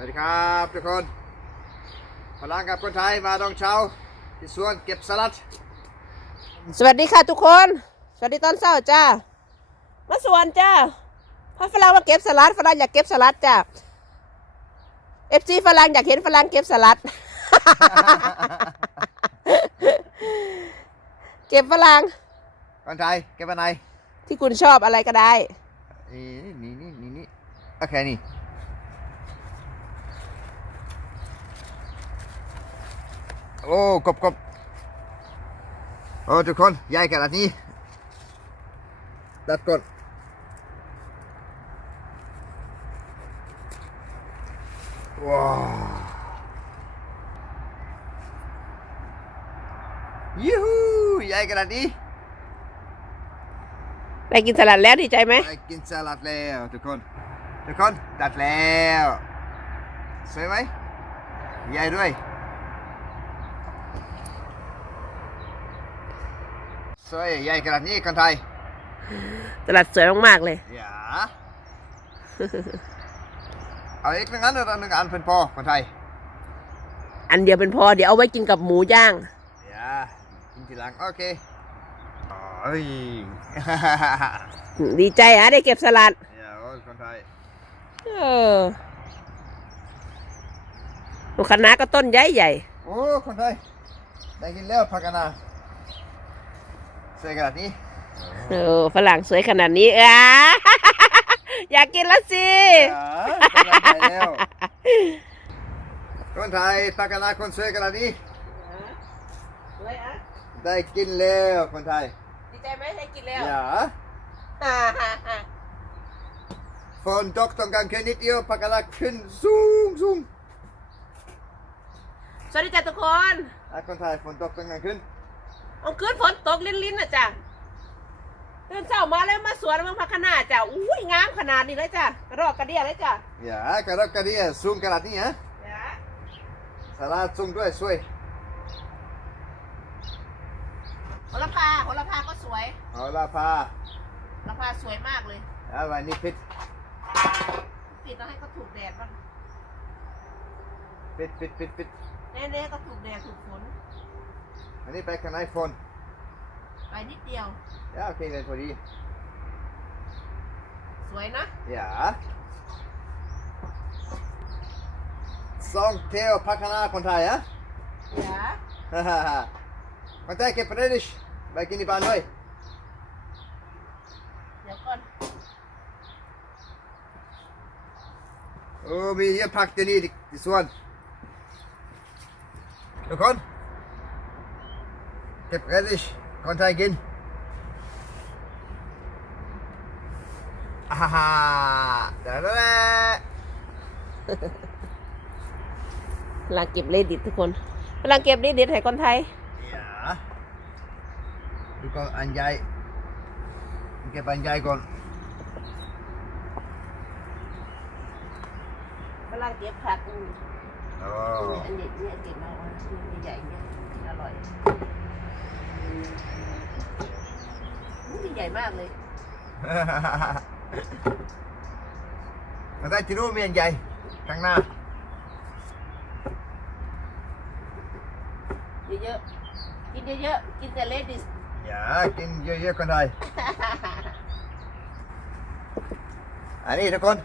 วัสดีครับทุกคนพลังกับคนไทยมาดองเช้าที่สวนเก็บสลัด สวัสดีค่ะทุกคน สวัสดีตอนเช้าจ้า มาสวนจ้าพาฝรั่งมาเก็บสลัดฝรั่งอยากเก็บสลัดจ้าเอฟซีฝรั่งอยากเห็นฝรั่งเก็บสลัด เก็บฝรั่งคนไทยเก็บอันไหนที่คุณชอบอะไรก็ได้ นี่นี่นี่นี่นี่โอเคนี่ โอ้กบกบโอ้ทุกคนใหญ่ขนาดนี้ดัดก่อนว้าวยูฮูใหญ่ขนาดนี้ได้กินสลัดแล้วดีใจไหมไปกินสลัดแล้วทุกคน ทุกคนดัดแล้วสวยไหมใหญ่ด้วย สวยใหญ่ขนาดนี้คนไทยสลัดสวยมากๆเลย อย่าเอาอีกหนึ่งอันหรือหนึ่งอันเป็นพอคนไทย อันเดียวเป็นพอเดี๋ยวเอาไว้กินกับหมูย่าง อย่ากินทีหลังโอเคโอ้ยดีใจฮะได้เก็บสลัดอย่าโอ้ยคนไทยเออลูกคณะก็ต้นใหญ่ใหญ่โอ้คนไทยได้กินแล้วพักกันนะ สวยขนาดนี้เออฝรั่งสวยขนาดนี้อะอยากกินแล้วสิคนไทยพักกันนะคนสวยขนาดนี้ สวยอะได้กินแล้วคนไทยดีใจไหมได้กินแล้วอย่าฮ่าฮ่าฮ่าฝนตกต้องการแค่นิดเดียวพักกันนะขึ้นสูงสูงสวัสดีจ้ะทุกคนอะคนไทยฝนตกต้องการขึ้น เอาคืนฝนตกลิ้นๆนะจ้ะตื่นเช้ามาแล้วมาสวนมังพักขนาดจ้ะอุ้ยงามขนาดนี้เลยจ้ะกระรอกกระเดียเลยจ้ะอย่ากระดกกระเดียสูงขนาดนี้ฮะเดี๋ยวสาราสูงด้วยสวยโหระพาโหระพาก็สวยเอาละพาโหระพาสวยมากเลยเอาไว้นี่ปิดปิดต้องให้เขาถูกแดดบ้างปิดปิดปิดปิดแน่ๆก็ถูกแดดถูกฝน อันนี้ไปข้างในฝนไปนิดเดียวอย่าโอเคเลยพอดีสวยนะอย่าสองเที่ยวพักกันนะคนไทยฮะเดี๋ยวฮ่าฮ่าฮ่าคนไทยเก็บประเด็นไปกินที่บ้านด้วยเดี๋ยวก่อนโอ้มีเยอะพักที่นี่ที่สวนทุกคน เก็บประเด็นคนไทยกินอ่าฮ่าฮ่าเด้อเด้อกำลังเก็บเลดิตทุกคนกำลังเก็บเลดิตให้คนไทยอย่าดูก่อนอันใหญ่เก็บอันใหญ่ก่อนกำลังเก็บผักอืมโอ้อันนี้เนี่ยเก็บมาอันนี้ใหญ่ๆเนี่ยอร่อยอู้ นี่ใหญ่มากเลยมันได้ที่รู้นมีอันใหญ่ข้างหน้า เยอะๆ กินเยอะๆ กินแต่เลดิสอย่ากินเยอะๆคนไทยอันนี้ทุกคน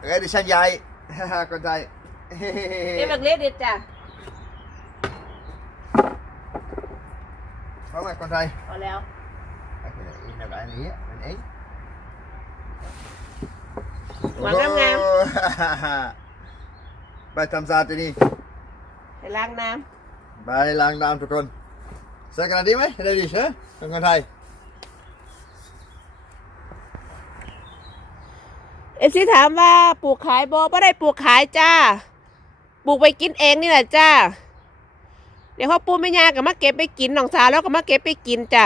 เอ้ยดิฉันใหญ่คนไทยเก็บแบบเลดิสจ้ะ เพราะว่าคนไทยพอแล้วโอเคอีกหน่อยอันนี้อันนี้หวานงามโอ้โหไปทำซาตัวนี้ๆไปล้างน้ไปล้างน้ำทุกคนสวยขนาดนี้ไหมได้ดิเชอเป็นคนไทยำเอฟซีถามว่าปลูกขายบอไม่ได้ปลูกขายจ้า ปลูกไปกินเองนี่แหละจ้า เดี๋ยวเขาปูไม่ยากกับมาเก็บไปกินน้องสาวแล้วก็มาเก็บไปกินจ้า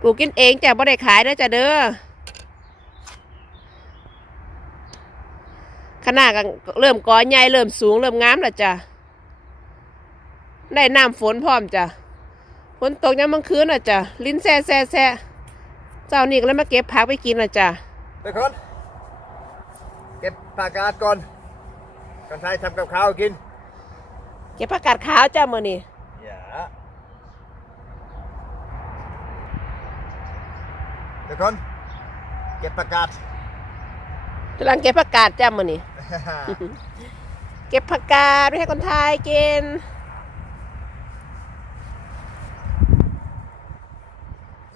ปลูกกินเองจ้ะไม่ได้ขายเด้อจ้ะเด้อขนาดก็เริ่มก่อใหญ่เริ่มสูงเริ่มงามแล้วจ้ะได้น้ำฝนพร้อมจ้ะฝนตกยามกลางคืนน่ะจ้ะลิ้นแซ่แซ่แซ่เจ้านี่ก็เลยมาเก็บผักไปกินน่ะจ้ะทุกคนเก็บผักกาดก่อน คนไทยทำกับข้าวกิน เก็บผักกาดขาวจ้ามื้อนี้อย่าทุกคนเก็บผักกาดกำลังเก็บผักกาดจ้ามื้อนี้ เก็บผักกาดไว้ให้คนไทยกิน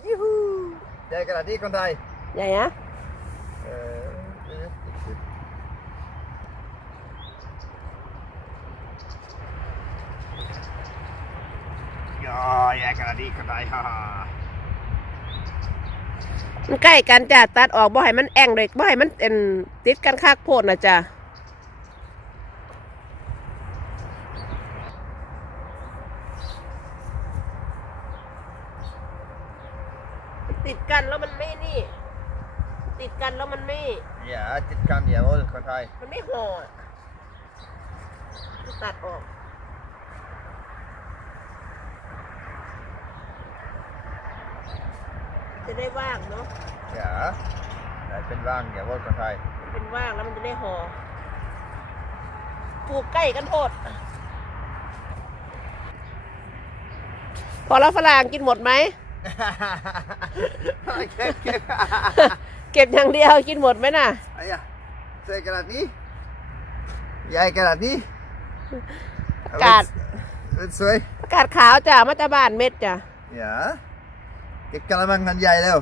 ยูฮูใหญ่ขนาดนี้คนไทยใหญ่นะ เออ ย่อใหญ่ขนาดนี้คนไทยฮ่าฮ่ามันใกล้กันจ้ะตัดออกบ่ให้มันแอ่งเลยบ่ให้มันเป็นติดกันคากโพดนะจ้ะติดกันแล้วมันไม่นี่ ติดกันแล้วมันไม่ อย่าจิตกรรมอย่าโอ้ยคนไทยมันไม่ห่ออะตัดออก จะได้ว่างเนาะอย่าได้เป็นว่างอย่าโอ้ยคนไทยมันเป็นว่างแล้วมันจะได้ห่อปลูกใกล้กันโพด พอแล้วฝรั่งกินหมดไหม เก็บเก็บเก็บอย่างเดียวกินหมดไหมน่ะ ไอ้ยะใส่กระดาษนี้ใหญ่กระดาษนี้กาดเป็นสวยกาดขาวจ้ะมาจากบ้านเม็ดจ้ะอย่าเก็บกระมังกันใหญ่แล้ว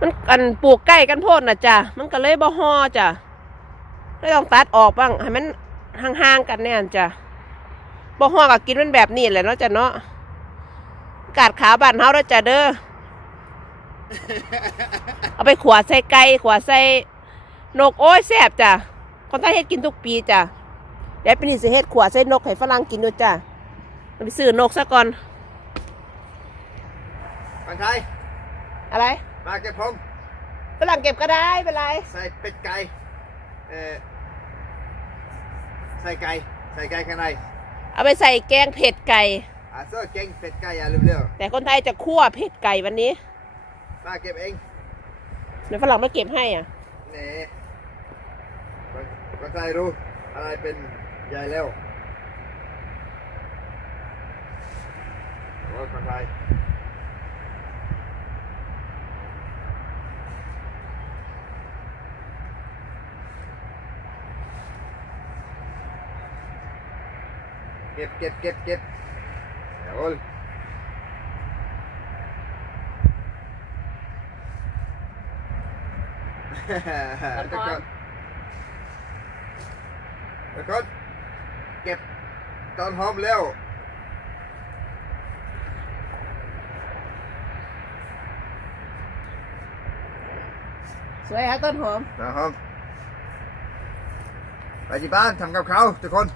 มันกันปลูกใกล้กันโพดนะจ้ะมันก็เลยบ่ห่อจ้ะเลยต้องตัดออกบ้างให้มันห่างๆกันแน่นจ้ะบ่ห่อก็กินมันแบบนี้แหละเนาะจ้ะเนาะกาดขาบ้านเฮาเด้อจ้ะเด้อเอาไปขวาใส่ไก่ขวาใส่นกโอ้ยแซ่บจ้ะคนไทยเฮ็ดกินทุกปีจ้ะเดี๋ยวปีนี้สิเฮ็ดขวาใส่นกให้ฝรั่งกินด้วยจ้ะไปซื้อนกซะก่อน คนไทยอะไรมาเก็บผมฝรั่งเก็บก็ได้ไม่เป็นไร ใส่เป็ดไก่เออใส่ไก่ใส่ไก่ข้างในเอาไปใส่แกงเผ็ดไก่อะเสื้อเก่งเป็ดไก่อย่าลืมเด้อแต่คนไทยจะคั่วเผ็ดไก่วันนี้มาเก็บเองเดี๋ยวฝรั่งมาเก็บให้อะนี่คนคนไทยรู้อะไรเป็นใหญ่แล้วโอ้ยคนไทย ก็บเก็บเก็บเก็บเดี๋ยวต้นหอมทุกคนเก็บต้นหอมเร็วสวยฮะต้นหอมต้นหอมไปที่บ้านทำกับเขาวทุกคน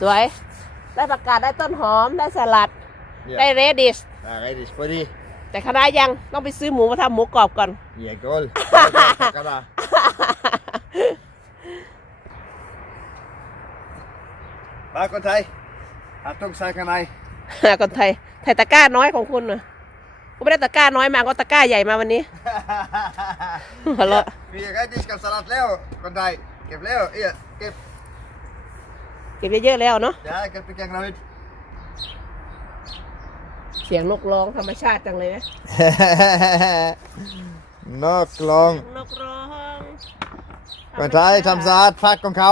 สวย ได้ประกาศได้ต้นหอมได้สลัดได้เรดิชอะไรดิสพอดีแต่คณะยังต้องไปซื้อหมูมาทำหมูกรอบก่อนเยี่ยกอลกระดามาคนไทยหาต้องใส่ข้างในคนไทยไทยตะกร้าน้อยของคุณน่ะกูไม่ได้ตะกร้าน้อยมาก็ตะกร้าใหญ่มาวันนี้ หัวเราะ มีอะไรดิสกับสลัดแล้วคนไทยเก็บแล้วเอี้ยเก็บ เก็บเยอะๆแล้วเนาะเดี๋ยวเก็บไปแกงเราอีกเสียงนกร้องธรรมชาติจังเลยนะนอกลองนกร้องคนไทยทำสะอาดพักของเขา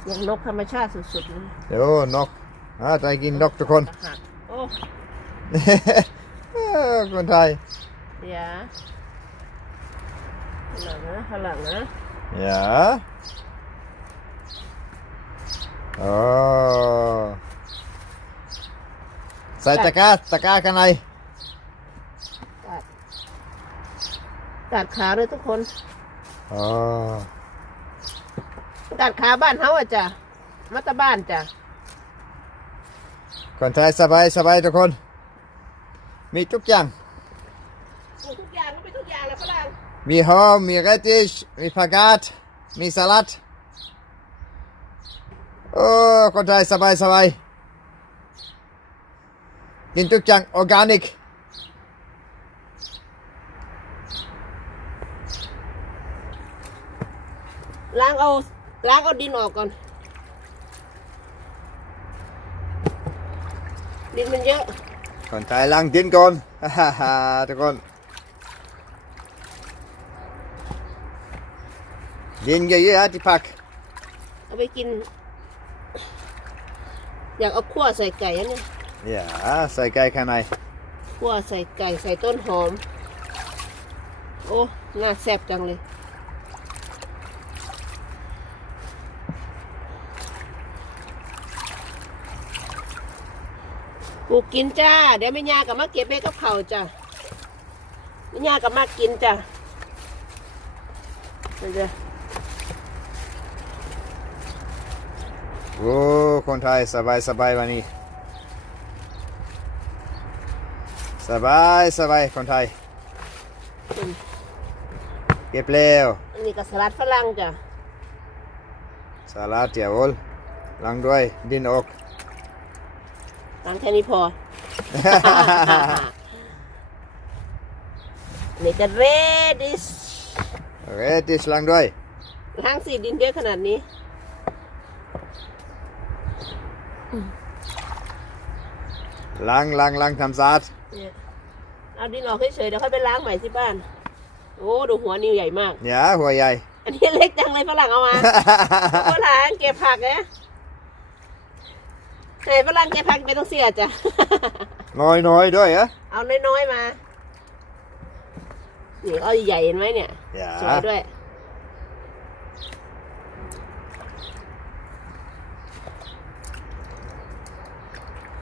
เสียงนกธรรมชาติสุดๆเลย เดี๋ยวนกอ่าใจกินนกทุกคนตะหักโอ้ คนไทยเดี๋ยวข้างหลังนะข้างหลังนะอย่าโอ้ใส่ตะกร้าตะกร้าข้างในตัดตัดขาด้วยทุกคนอ๋อตัดขาบ้านเฮาอะจ้ะมาตาบ้านจ้ะคนไทยสบายสบายทุกคน มีทุกอย่างปลูกทุกอย่างก็เป็นทุกอย่างเลยฝรั่งมีหอมมีเรดิชมีผักกาดมีสลัดโอ้คนไทยสบายสบายกินทุกอย่างออร์แกนิกล้างเอาล้างเอาดินออกก่อน ดินมันเยอะ คนไทยล้างดินก่อนฮ่าฮ่าฮ่าทุกคนดินเยอะๆฮะที่พัก เอาไปกิน อยากเอาขั่วใส่ไก่อันนี้อย่าใส่ไก่ข้างในขั่วใส่ไก่ใส่ต้นหอม โอ้ น่าแซ่บจังเลย ลูกกินจ้า เดี๋ยวไม่ยากับมาเก็บไปกับเขาวจ้าไม่ยากับมากินจ้าเดี๋ยวโอ้คนไทยสบายสบายวันนี้ สบายสบายคนไทยอืมเก็บแล้วอันนี้ก็สลัดฝรั่งจ้ะสลัดเจียวลล้างด้วยดินออก ล้างแค่นี้พอ นี่ก็เรดิสเรดิชล้างด้วยล้างสีดินเยอะขนาดนี้ล้างล้างล้างทำสะอาดเนี่ยเอาดินออกเฉยๆเดี๋ยวค่อยไปล้างใหม่ที่บ้าน โอ้ดูหัวนิวใหญ่มากอย่าหัวใหญ่ อันนี้เล็กจังเลยฝรั่งเอามาฝรั่งเก็บผักนะ ไหนฝรั่งเก็บผักไม่ต้องเสียจ้ะ น้อยน้อยด้วยเหรอเอาน้อยๆมา นี่เอาใหญ่ๆเห็นไหมเนี่ย อย่าสวยด้วย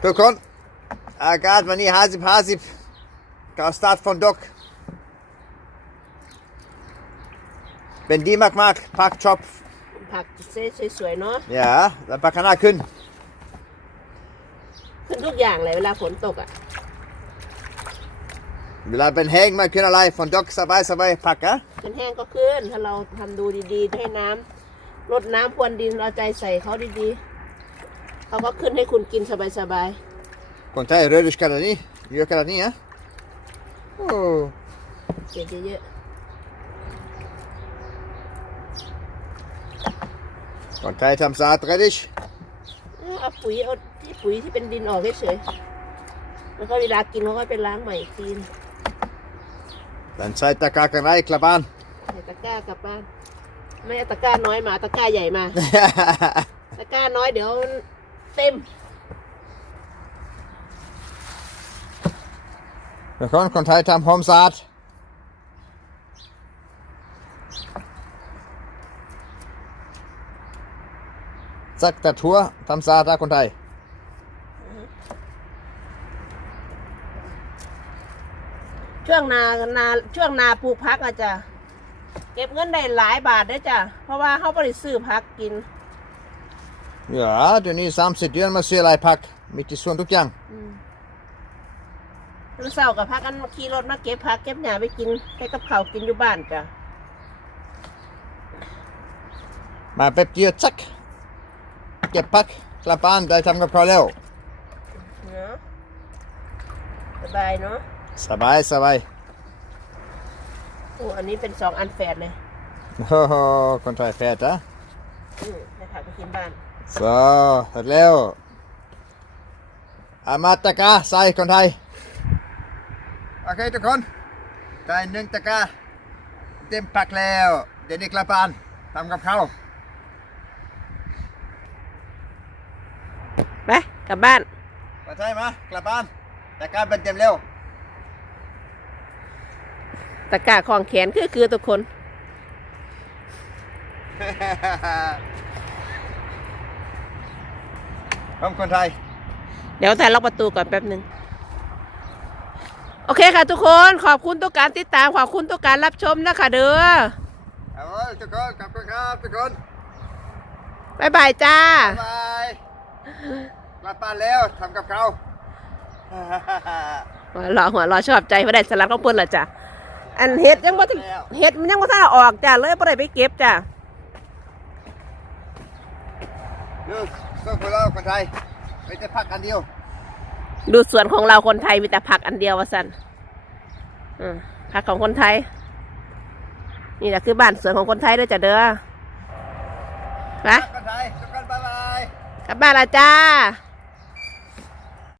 ทุกคน อากาศวันนี้ห้าสิบห้าสิบก็สตาร์ทฝนตกเป็นดีมากมากๆพักชอบผักเซ่สวยๆเนาะ อย่าแล้วพักขนาดขึ้น ขึ้นทุกอย่างเลยเวลาฝนตกอะ เวลาเป็นแห้งมากขึ้นอะไรฝนตกสบายสบายพักอะเป็นแห้งก็ขึ้น ถ้าเราทำดูดีๆ ให้น้ำรดน้ำพรวนดินเราใจใส่เขาดีๆเขาก็ขึ้นให้คุณกินสบาย คนไทยเรื่อยๆขนาดนี้เยอะขนาดนี้ฮะโอ้ๆเก็บเยอะคนไทยทำสะอาดเรื่อยๆเอาเอาปุ๋ยเอาที่ ปุ๋ยที่เป็นดินออกเฉยๆแล้วก็เวลากินเขาก็ไปล้างใหม่อีกทีนๆเป็นใส่ตะกร้ากันไรกลับบ้านใส่ตะกร้ากลับบ้าน ไม่เอาตะกร้าน้อยมาเอาตะกร้าใหญ่มา ตะกร้าน้อยเดี๋ยวเต็มทุกคนคนไทยทำความสะอาดสักแต่ทั่วทำสะอาดนะคนไทย ช่วงนานาช่วงนาปลูกพักอะจ้ะเก็บเงินได้หลายบาทได้อจ้ะเพราะว่าเขาบริซื้อพักกิน Ja, det är ny samsitt igen med Sela i pack. Mitt i sån tukang. ลูกสาวกับพักกันขี่รถมาเก็บพักเก็บหญ้าไปกินให้กับเขาวกินอยู่บ้านจ้ะมาแป๊บเดียวจักเก็บพักกลับบ้านได้ทำกับข้าวแล้วเนาะสบายเนาะ สบายสบายโอ้อันนี้เป็นสองอันแฝดเลยโอ้โหคนไทยแฟดอะอืมให้ผักไปกินบ้านสอเสร็จแล้วอามาตะกร้าใส่คนไทย โอเคทุกคนได้หนึ่งตะกร้าเต็มพักแล้ว เดี๋ยวนี้กลับบ้านทำกับข้าวไปกลับบ้านคนไทยมากลับบ้านตะกร้าเป็นเต็มเร็ว ตะกร้าของแขนคือคือทุกคน ผมคนไทย เดี๋ยวแต่ล็อกประตูก่อนแป๊บหนึ่งโอเคค่ะทุกคนขอบคุณทุกการติดตามขอบคุณทุกการรับชมนะคะเด้อเอาไว้ทุกคนขอบคุณครับทุกคนบ๊ายบายจ้าบ๊ายบายกลับบ้านแล้วทำกับข้าว หัวเรอหัวเรอชอบใจเพราะได้สลัดของเพิ่นละจ้ะ อันเฮ็ดยังบ่ทันเฮ็ดมันยังบ่ทันเอาออกจ้ะเลยบ่ได้ไปเก็บจ้ะรดูส่วนพวกเราคนไทยไม่จะพักกันเดียว ดูสวนของเราคนไทยมีแต่ผักอันเดียววะสันอืมผักของคนไทย นี่แหละคือบ้านสวนของคนไทยด้วยจ้ะเด้อไปคนไทยทุกคนบ๊ายบายกลับบ้านและจ้า